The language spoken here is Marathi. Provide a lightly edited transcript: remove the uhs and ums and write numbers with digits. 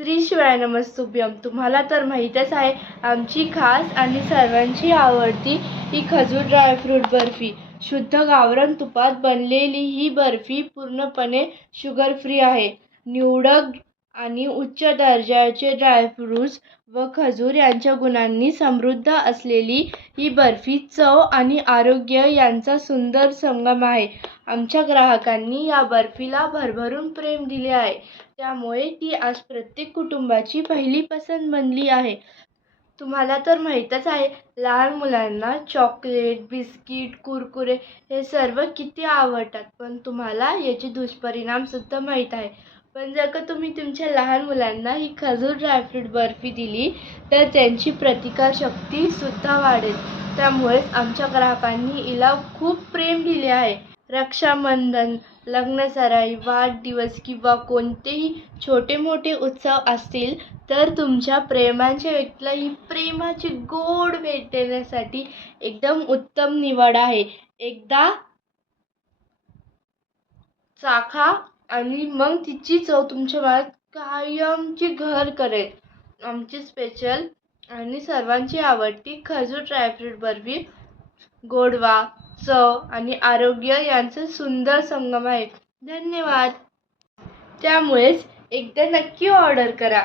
श्री शिवाय नमस्तुभ्यम. तुम्हाला तर माहीतच आहे, आमची खास आणि सर्वांची आवडती ही खजूर ड्रायफ्रूट बर्फी. शुद्ध गावरान तुपात बनलेली ही बर्फी पूर्णपणे शुगर फ्री आहे. निवडक आणि उच्च दर्जाचे ड्रायफ्रूट्स व खजूर यांच्या गुणांनी समृद्ध असलेली ही बर्फी चव आणि आरोग्य यांचा सुंदर संगम आहे. आमच्या ग्राहकांनी या बर्फीला भरभरून प्रेम दिले आहे, त्यामुळे ती आज प्रत्येक कुटुंबाची पहिली पसंत बनली आहे. तुम्हाला तर माहीतच आहे, लहान मुलांना चॉकलेट, बिस्किट, कुरकुरे हे सर्व किती आवडतात. पण तुम्हाला याचे दुष्परिणामसुद्धा माहीत आहे. पण जर का तुम्ही तुमच्या लहान मुलांना ही खजूर ड्रायफ्रूट बर्फी दिली तर त्यांची प्रतिकारशक्तीसुद्धा वाढेल. त्यामुळेच आमच्या ग्राहकांनी हिला खूप प्रेम दिले आहे. रक्षाबंधन, लग्नसराई, वाढदिवस किंवा कोणतेही छोटे मोठे उत्सव असतील तर तुमच्या प्रेमाच्या व्यक्तीला ही प्रेमाची गोड भेट देण्यासाठी एकदम उत्तम निवड आहे. एकदा चाखा आणि मग तिची चव तुमच्या मनात कायमची घर करेल. आमची स्पेशल आणि सर्वांची आवडती खजूर ड्रायफ्रूट बर्फी गोडवा, चव आणि आरोग्य यांचा सुंदर संगम आहे. धन्यवाद. त्यामुळेच एकदा नक्की ऑर्डर करा.